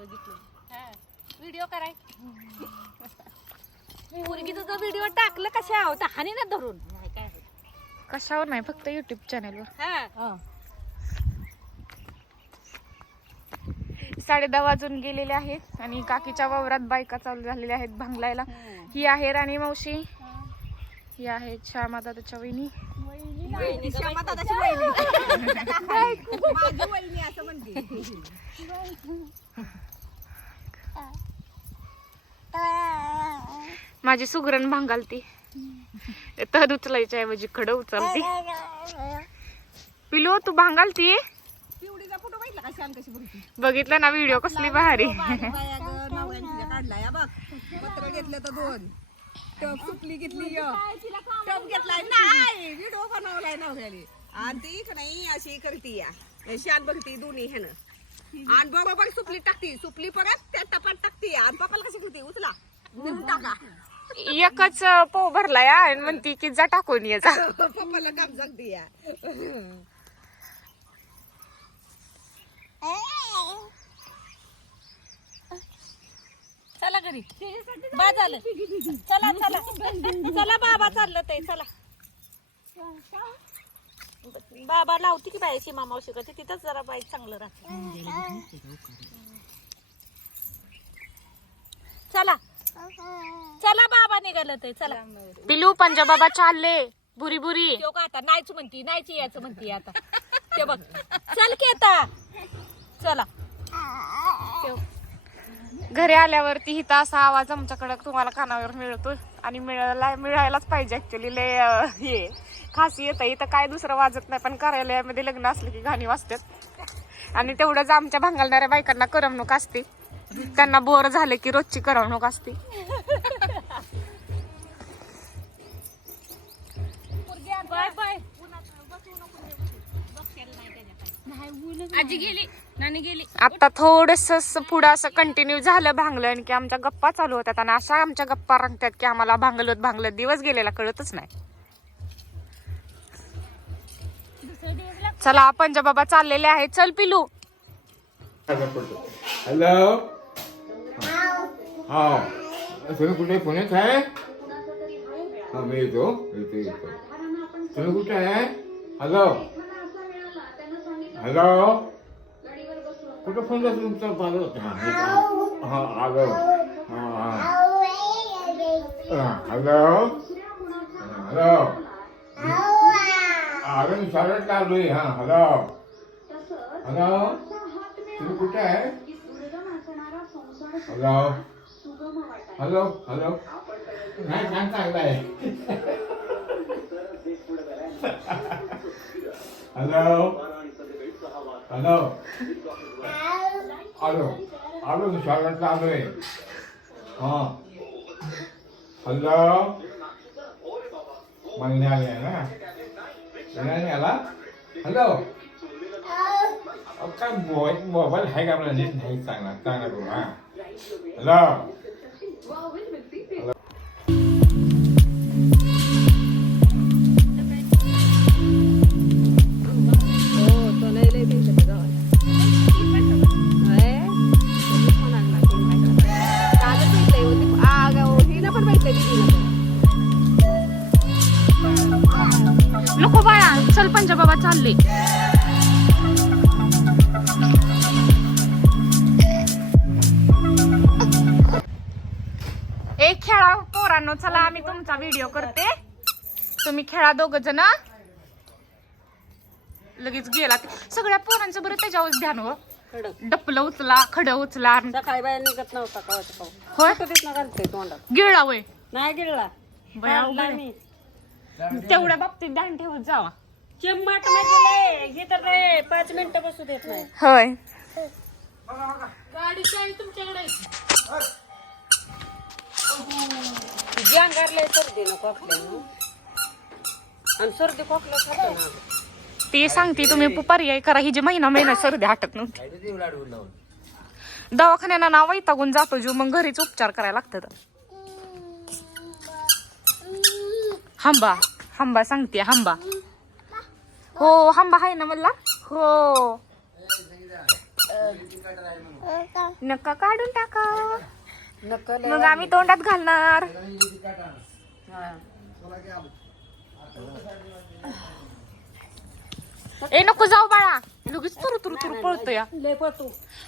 Video कराय. मुलगी तुझा व्हिडिओ टाकलं कशा होता हानी ना धरून. नाही काय होत. कशावर नाही फक्त युट्यूब चॅनलवर हा. साडे दहा वाजून गेलेले आहेत आणि काकीच्या वावरात बायका चालू झालेल्या आहेत भांगलायला. ही. आहे राणी मावशी. ही आहे श्यामा दादाच्या वहिनी. माझी सुगरण भांगालती. तहद उचलायच्या ऐवजी खडं उचलती. पिलो तू भांगालती? बघितला ना व्हिडिओ कसली भारी. टप सुपली घेतली एक. टप घेतलाय नाही. व्हिडिओ बनवलाय नवऱ्याने. आणि ती नाही अशी करती या. शान बघती दोन्ही ह्यानं. आणि बाबा पण सुपली टाकती. सुपली परत त्या टपात टाकती. आणि पप्पाला कशी करते उचला. देऊन टाका. एकच पो भरलाय हा, आणि म्हणती की जा टाकून ये जा. पप्पाला काम सांगते या. चला घरी. बा झालं. चला चला. चला बाबा चाललं ते. चला. बाबा लावती की बाई सीमा मावशी करते तिथंच जरा बाई चांगलं राहते. चला. चला बाबा निघालं ते चला. पिलू पंजाबाबा चालले. बुरी बुरी. तो का आता नाहीच म्हणती नाहीच यायचं म्हणती आता. ते बघ. चल की आता. चला. ठेव. घरी आल्यावरती हिथं असा आवाज आमच्याकडे तुम्हाला कानावर मिळतो आणि मिळायला मिळायलाच पाहिजे ऍक्च्युली लय अं, हे. खासी येतं इथं काय दुसरं वाजत नाही पण कार्यालयामध्ये लग्न असलं की गाणी वाजतात. आणि तेवढंच आमच्या भांगलणाऱ्या बायकांना करमणूक असते. त्यांना बोर झालं की रोजची करमणूक असते. बाय बाय आजी गेली नानी गेली. आता थोडस पुढं असं कंटिन्यू झालं भांगलं की आमच्या गप्पा चालू होतात आणि अशा आमच्या गप्पा रंगतात की आम्हाला भांगलत भांगलत दिवस गेलेला कळतच नाही. चला पंजा बाबा चाललेले आहेत चल पिलू. हॅलो हा. तुम्ही कुठे? पुण्यात आहे? हा मी येतो. येतो येतो. तुम्ही कुठे आहे? हॅलो हॅलो कुठं फोन जातो तुमचा? बाजू हा हॅलो हा, हॅलो हॅलो अरे मी शाळेत आलोय हा हॅलो हॅलो तुम्ही कुठे आहे हॅलो हॅलो हॅलो नाही छान चांगला आहे हॅलो हॅलो आलो आलो मी शाळेत आलोय हा हॅलो महिने आले ना महिन्याने आला हॅलो अहो, काय मोबाईल मोबाईल आहे का आपला नीट नाही चांगला चांगला करू हा हॅलो हो तो लय लय दिवसाचा गावाला चल पंजा बाबा चालले. एक खेळा पोरांनो चला आम्ही तुमचा व्हिडिओ करते. तुम्ही खेळा दोघ जण. लगेच गेला सगळ्या पोरांचं बरं त्याच्यावर ध्यान हो. डपलं उचला खडं उचला. सकाळी बाहेर निघत नव्हता कवाचा पाऊस? होय? तिथनं घालते तोंडात? गिळला वय नाही गिळला. बया. तेवढ्या बाबतीत ध्यान ठेवत जावा. चिम्माट नाही गेले हे तर रे पाच मिनिटं बसू देत नाही. होय. तुझी अंगारले सर्दी आपल्याला. आणि सर्दी खोकला खातो ना. ती सांगते तुम्ही पर्याय करा ही जी महिना महिना सर्दी हटत नव्हती. दवाखान्याला ना वैतागून जातो जीव मग घरीच उपचार करायला लागतात. हंबा हंबा सांगते हंबा. हो हंबा आहे ना मला हो. नका काढून टाका. मग आम्ही तोंडात घालणार. ए नको जाऊ बाळा. लगेच तुरु तुरु तुरु पळतो या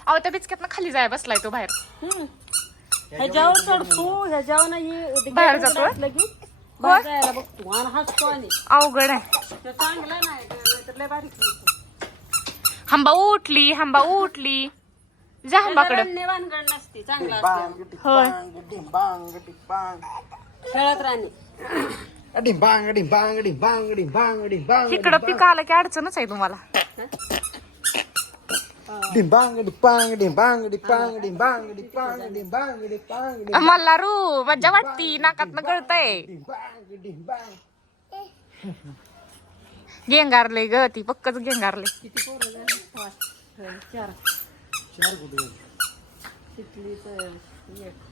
अहो त्या बिस्किट खाली जाय बसलाय तो बाहेर. ह्याच्यावर चढतो ह्याच्यावर नाही बाहेर जातो? लगेच. बाहेर जायला बघतो आणि हसतो आणि. अवघड आहे. ते चांगलं नाही. नाहीतर लय बारीक दिसतो. हंबा उठली हंबा उठली जा हंबाकडे रडणे भानगड नसते चांगला असते होय खेळत राहणे डिंबांग डिंबांग डिंबांग डिंबांग डिंबांग इकडं पिक आलं की अडचणच आहे तुम्हाला डिंबांग डिंबांग डिंबांग डिंबांग डिंबांग डिंबांग डिंबांग डिंबांग मला रू मज्जा वाटती नाकात गळतय डिंबांग डिंबांग गेंगारले ग ती पक्कच गेंगारले किती पोरं झाली? पाच होय, चार. चार कुठे तिथली तर एक.